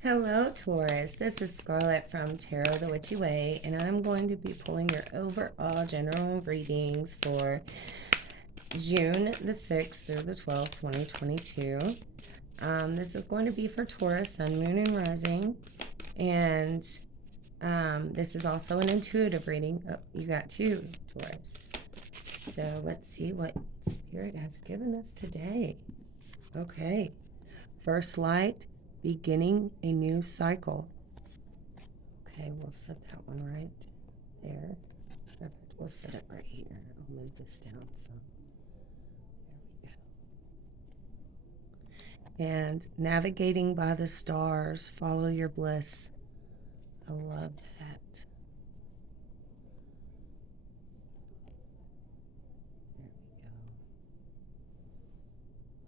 Hello, Taurus. This is Scarlett from Tarot the Witchy Way, and I'm going to be pulling your overall general readings for June the 6th through the 12th, 2022. This is going to be for Taurus, Sun, Moon, and Rising, and this is also an intuitive reading. Oh, you got two, Taurus. So let's see what Spirit has given us today. Okay. First light, beginning a new cycle. Okay, we'll set that one right there. Perfect. We'll set it right here. I'll move this down some. There we go. And navigating by the stars, follow your bliss. I love that. There we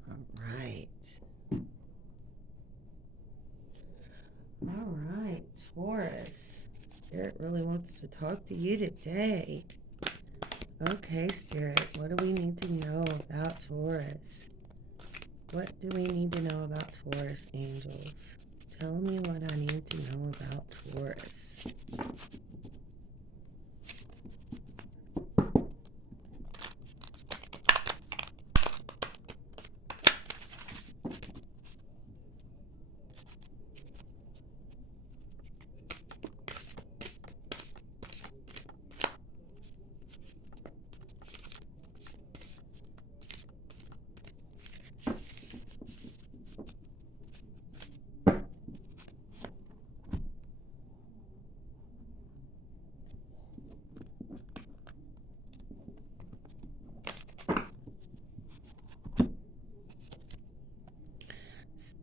go. All right. All right, Taurus. Spirit really wants to talk to you today. Okay, Spirit, what do we need to know about Taurus? What do we need to know about Taurus, angels? Tell me what I need to know about Taurus.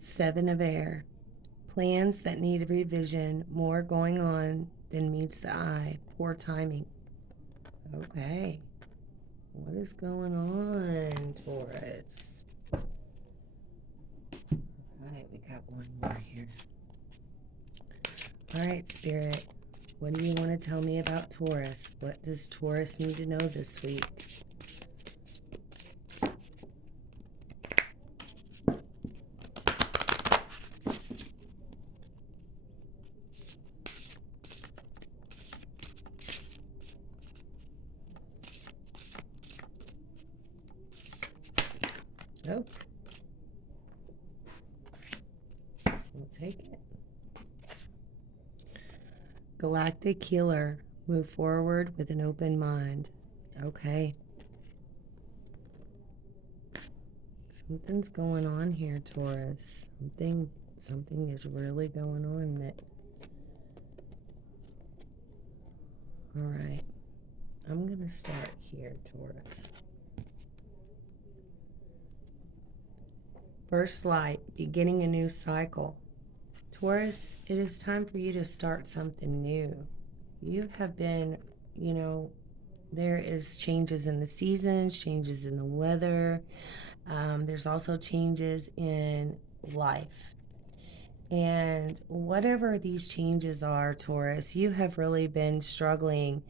Seven of Air. Plans that need revision. More going on than meets the eye. Poor timing. Okay. What is going on, Taurus? Alright, we got one more here. Alright, Spirit. What do you want to tell me about Taurus? What does Taurus need to know this week? Oh. We'll take it. Galactic Healer. Move forward with an open mind. Okay. Something's going on here, Taurus. Something is really going on that... Alright. I'm going to start here, Taurus. First light, beginning a new cycle. Taurus, it is time for you to start something new. You have been, there is changes in the seasons, changes in the weather. There's also changes in life. And whatever these changes are, Taurus, you have really been struggling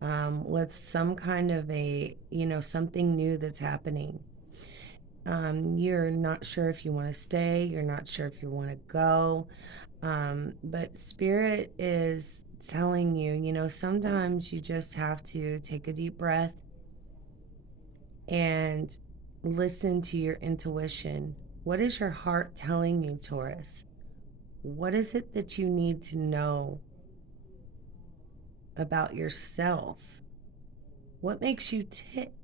with some kind of something new that's happening. You're not sure if you want to stay, you're not sure if you want to go, but Spirit is telling you, sometimes you just have to take a deep breath and listen to your intuition. What is your heart telling you, Taurus? What is it that you need to know about yourself? What makes you tick?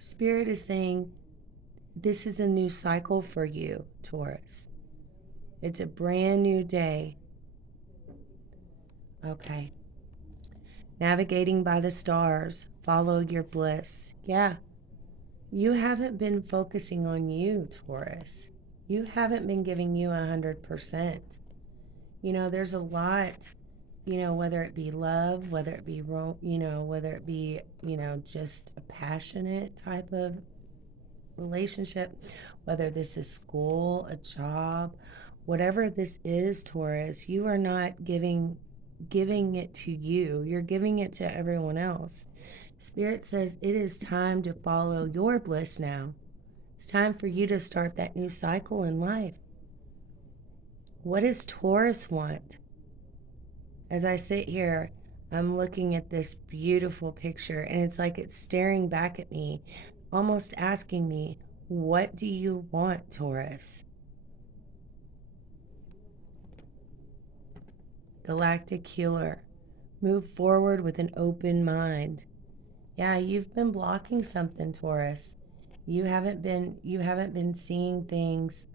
Spirit is saying, this is a new cycle for you, Taurus. It's a brand new day. Okay. Navigating by the stars. Follow your bliss. Yeah. You haven't been focusing on you, Taurus. You haven't been giving you 100%. There's a lot, whether it be love, whether it be, whether it be, just a passionate type of relationship, whether this is school, a job, whatever this is, Taurus, you are not giving it to you. You're giving it to everyone else. Spirit says it is time to follow your bliss now. It's time for you to start that new cycle in life. What does Taurus want? As I sit here, I'm looking at this beautiful picture, and it's like it's staring back at me, almost asking me, what do you want, Taurus? Galactic healer. Move forward with an open mind. Yeah, you've been blocking something, Taurus. You haven't been seeing things.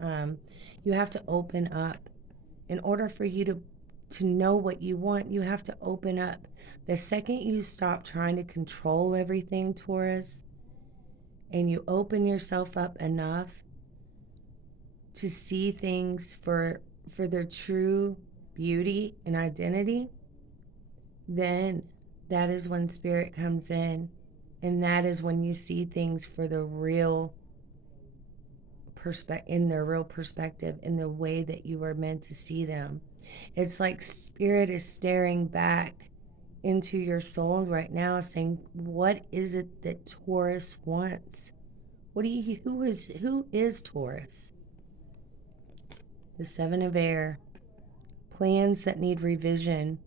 You have to open up. In order for you to know what you want, you have to open up. The second you stop trying to control everything, Taurus, and you open yourself up enough to see things for their true beauty and identity, then that is when spirit comes in, and that is when you see things for the real perspective, in their real perspective, in the way that you were meant to see them. It's like spirit is staring back into your soul right now, saying, what is it that Taurus wants? Who is Taurus? The Seven of Air. Plans that need revision.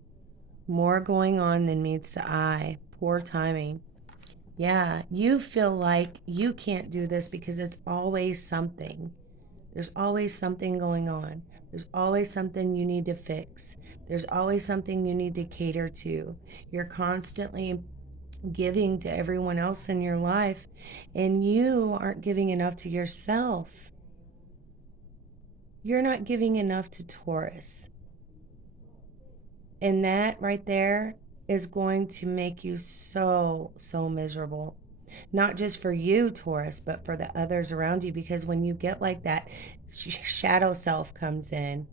More going on than meets the eye. Poor timing. Yeah, you feel like you can't do this because it's always something. There's always something going on. There's always something you need to fix. There's always something you need to cater to. You're constantly giving to everyone else in your life, and you aren't giving enough to yourself. You're not giving enough to Taurus. And that right there is going to make you so, so miserable. Not just for you, Taurus, but for the others around you. Because when you get like that, shadow self comes in.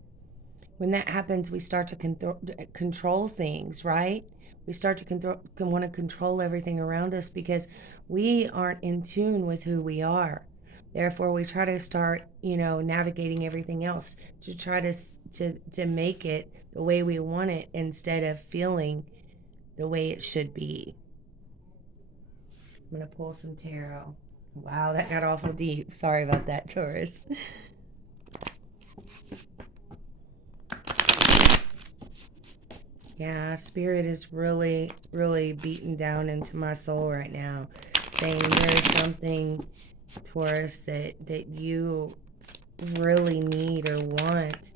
When that happens, we start to control things, right? We start to want to control everything around us because we aren't in tune with who we are. Therefore, we try to start, navigating everything else to try to make it the way we want it instead of feeling the way it should be. I'm going to pull some tarot. Wow, that got awful deep. Sorry about that, Taurus. Yeah, spirit is really, really beaten down into my soul right now, saying there's something, Taurus, that you really need or want.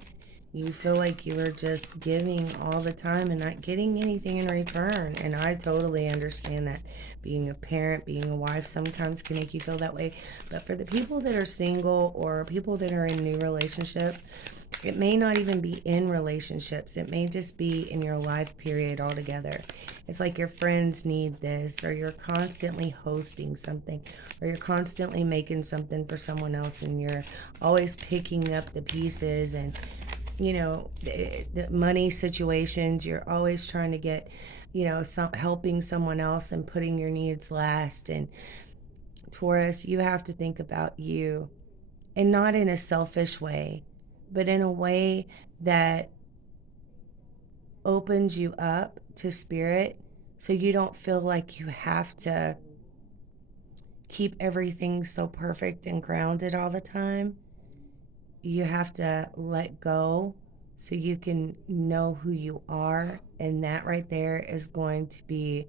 You feel like you are just giving all the time and not getting anything in return. And I totally understand that. Being a parent, being a wife sometimes can make you feel that way. But for the people that are single or people that are in new relationships, it may not even be in relationships. It may just be in your life period altogether. It's like your friends need this, or you're constantly hosting something, or you're constantly making something for someone else, and you're always picking up the pieces and the money situations. You're always trying to get, helping someone else and putting your needs last. And Taurus, you have to think about you, and not in a selfish way, but in a way that opens you up to spirit, so you don't feel like you have to keep everything so perfect and grounded all the time. You have to let go so you can know who you are. And that right there is going to be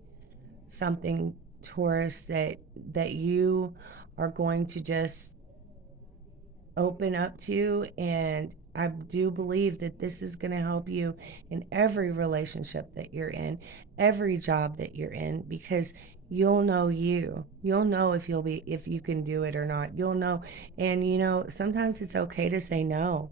something, Taurus, that you are going to just open up to. And I do believe that this is going to help you in every relationship that you're in, every job that you're in, because you'll know you'll know if you can do it or not. You'll know. And sometimes it's okay to say no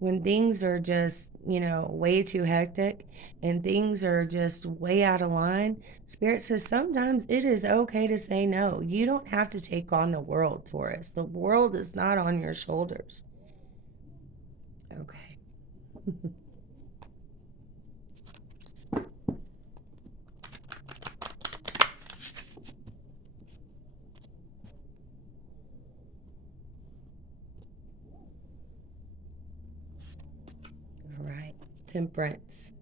when things are just way too hectic and things are just way out of line. Spirit says sometimes it is okay to say no. You don't have to take on the world, Taurus. The world is not on your shoulders. Okay. All right. Temperance.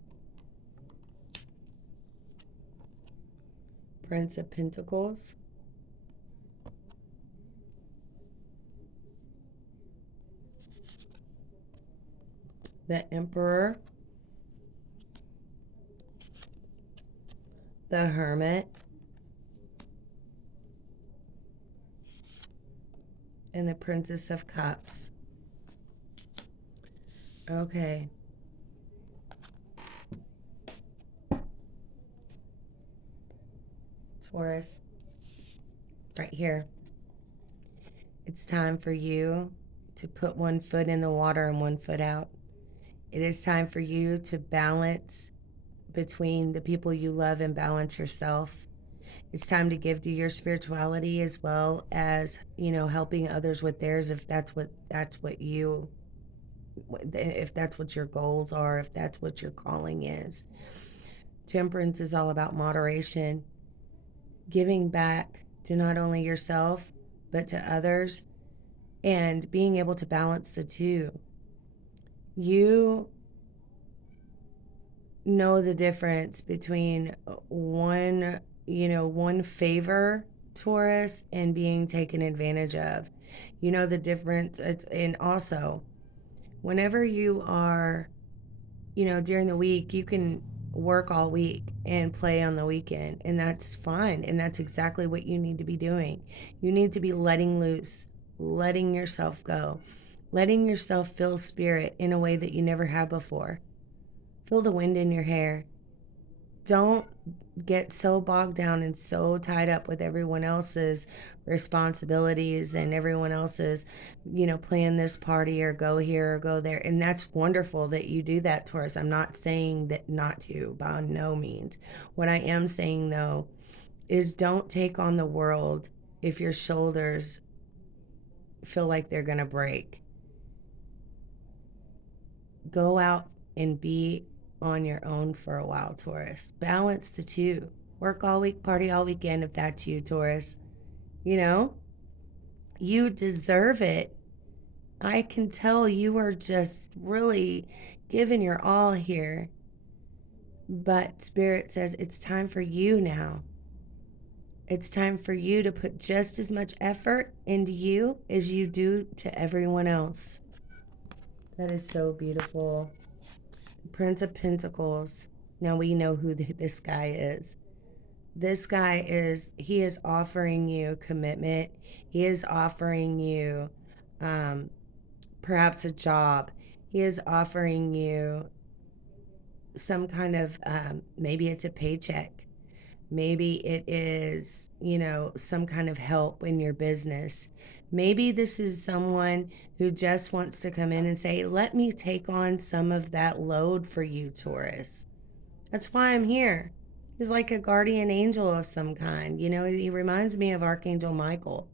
Prince of Pentacles. the Emperor, the Hermit, and the Princess of Cups. Okay. Taurus, right here. It's time for you to put one foot in the water and one foot out. It is time for you to balance between the people you love and balance yourself. It's time to give to your spirituality as well as, helping others with theirs if that's what you if that's what your goals are, if that's what your calling is. Temperance is all about moderation, giving back to not only yourself but to others, and being able to balance the two. You know the difference between one favor, Taurus, and being taken advantage of. You know the difference. And also, whenever you are, during the week, you can work all week and play on the weekend, and that's fine. And that's exactly what you need to be doing. You need to be letting loose, letting yourself go, letting yourself feel spirit in a way that you never have before. Feel the wind in your hair. Don't get so bogged down and so tied up with everyone else's responsibilities and everyone else's, plan this party or go here or go there. And that's wonderful that you do that, Taurus. I'm not saying that not to, by no means. What I am saying, though, is don't take on the world if your shoulders feel like they're going to break. Go out and be on your own for a while, Taurus. Balance the two. Work all week, party all weekend if that's you, Taurus. You deserve it. I can tell you are just really giving your all here. But Spirit says it's time for you now. It's time for you to put just as much effort into you as you do to everyone else. That is so beautiful. Prince of Pentacles. Now we know who this guy is. This guy he is offering you commitment. He is offering you perhaps a job. He is offering you some kind of, maybe it's a paycheck. Maybe it is, some kind of help in your business. Maybe this is someone who just wants to come in and say, let me take on some of that load for you, Taurus. That's why I'm here. He's like a guardian angel of some kind. He reminds me of Archangel Michael.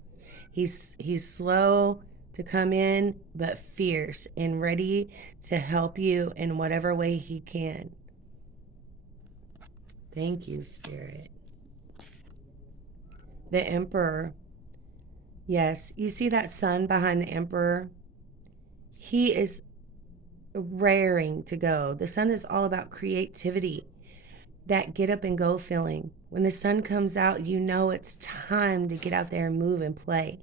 He's slow to come in, but fierce and ready to help you in whatever way he can. Thank you, Spirit. The Emperor. Yes, you see that sun behind the Emperor? He is raring to go. The sun is all about creativity, that get up and go feeling. When the sun comes out, you know it's time to get out there and move and play.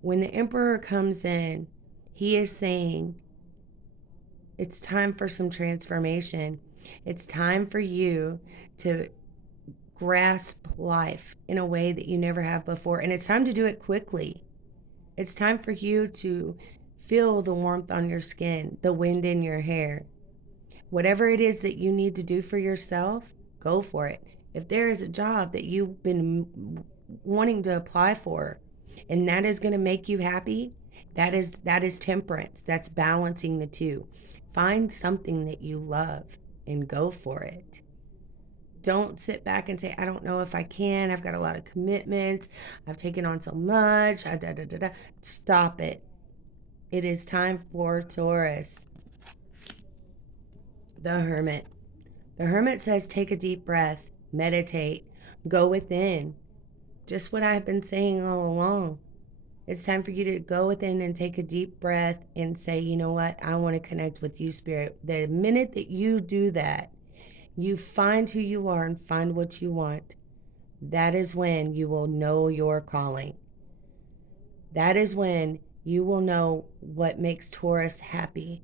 When the Emperor comes in, he is saying, it's time for some transformation. It's time for you to grasp life in a way that you never have before. And it's time to do it quickly. It's time for you to feel the warmth on your skin, the wind in your hair. Whatever it is that you need to do for yourself, go for it. If there is a job that you've been wanting to apply for and that is going to make you happy, that is temperance. That's balancing the two. Find something that you love and go for it. Don't sit back and say, I don't know if I can. I've got a lot of commitments. I've taken on so much. Stop it. It is time for Taurus. The Hermit. The Hermit says take a deep breath, meditate, go within. Just what I've been saying all along. It's time for you to go within and take a deep breath and say, you know what? I want to connect with you, Spirit. The minute that you do that, you find who you are and find what you want. That is when you will know your calling. That is when you will know what makes Taurus happy.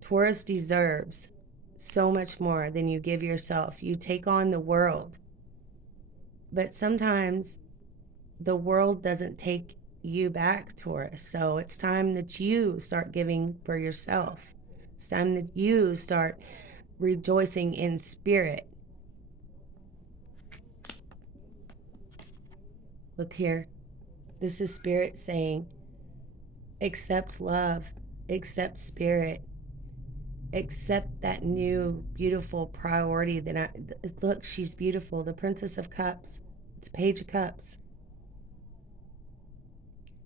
Taurus deserves so much more than you give yourself. You take on the world, but sometimes the world doesn't take you back, Taurus. So it's time that you start giving for yourself. It's time that you start rejoicing in spirit. Look here. This is spirit saying, accept love, accept spirit, accept that new beautiful priority that look, she's beautiful. The Princess of Cups. It's Page of Cups.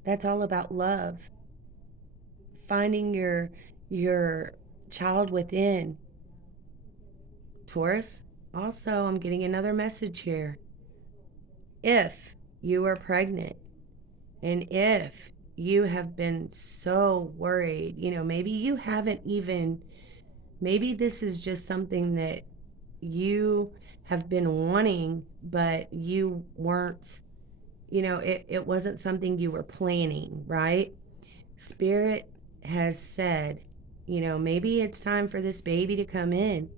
That's all about love. Finding your child within. Taurus. Also, I'm getting another message here. If you are pregnant and if you have been so worried, maybe you haven't even, maybe this is just something that you have been wanting, but you weren't, it wasn't something you were planning, right? Spirit has said, maybe it's time for this baby to come in.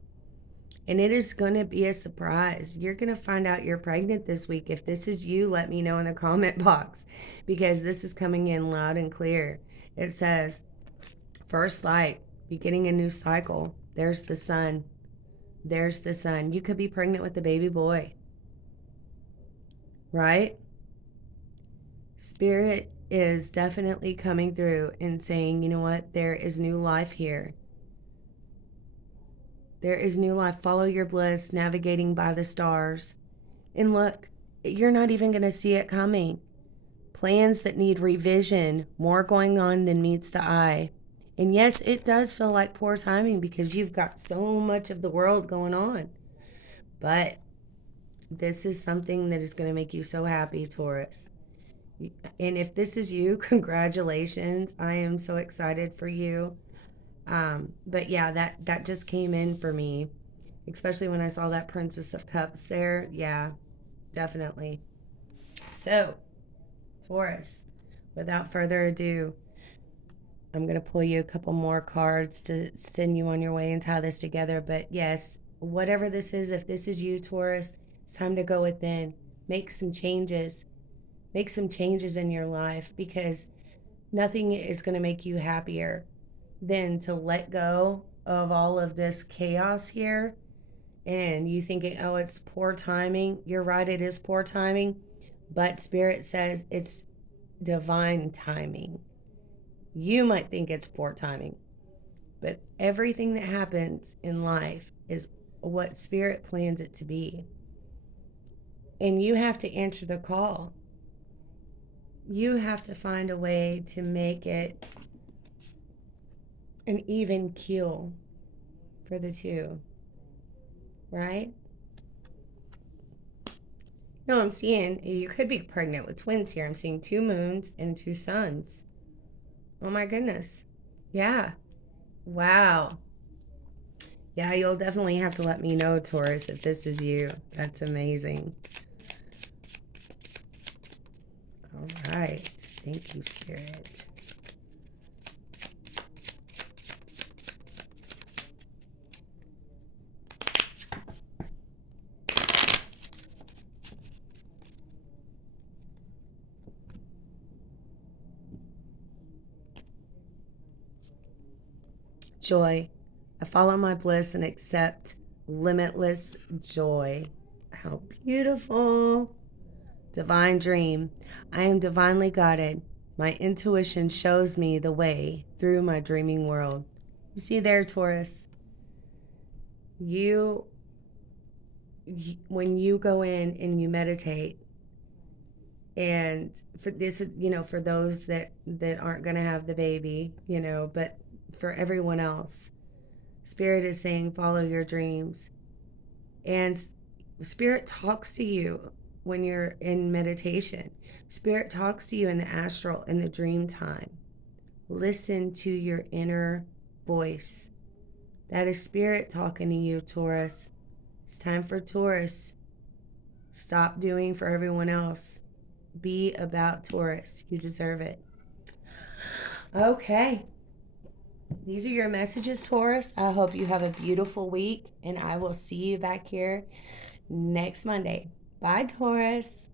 And it is going to be a surprise. You're going to find out you're pregnant this week. If this is you, let me know in the comment box because this is coming in loud and clear. It says, first light, beginning a new cycle. There's the sun. There's the sun. You could be pregnant with a baby boy, right? Spirit is definitely coming through and saying, you know what? There is new life here. There is new life. Follow your bliss, navigating by the stars. And look, you're not even going to see it coming. Plans that need revision, more going on than meets the eye. And yes, it does feel like poor timing because you've got so much of the world going on. But this is something that is going to make you so happy, Taurus. And if this is you, congratulations. I am so excited for you. But yeah, that just came in for me, especially when I saw that Princess of Cups there. Yeah, definitely. So, Taurus, without further ado, I'm going to pull you a couple more cards to send you on your way and tie this together. But yes, whatever this is, if this is you, Taurus, it's time to go within. Make some changes. Make some changes in your life because nothing is going to make you happier than to let go of all of this chaos here. And you thinking, oh, it's poor timing. You're right, it is poor timing. But Spirit says it's divine timing. You might think it's poor timing, but everything that happens in life is what Spirit plans it to be. And you have to answer the call. You have to find a way to make it an even keel for the two, right? No, I'm seeing you could be pregnant with twins here. I'm seeing 2 moons and 2 suns. Oh my goodness. Yeah. Wow. Yeah, you'll definitely have to let me know, Taurus, if this is you. That's amazing. All right. Thank you, Spirit. Joy. I follow my bliss and accept limitless joy. How beautiful. Divine dream. I am divinely guided. My intuition shows me the way through my dreaming world. You see there, Taurus? You, when you go in and you meditate, and for this, for those that aren't going to have the baby, but for everyone else, Spirit is saying, follow your dreams. And Spirit talks to you when you're in meditation. Spirit talks to you in the astral, in the dream time. Listen to your inner voice. That is Spirit talking to you, Taurus. It's time for Taurus. Stop doing for everyone else. Be about Taurus. You deserve it. Okay. These are your messages, Taurus. I hope you have a beautiful week, and I will see you back here next Monday. Bye, Taurus.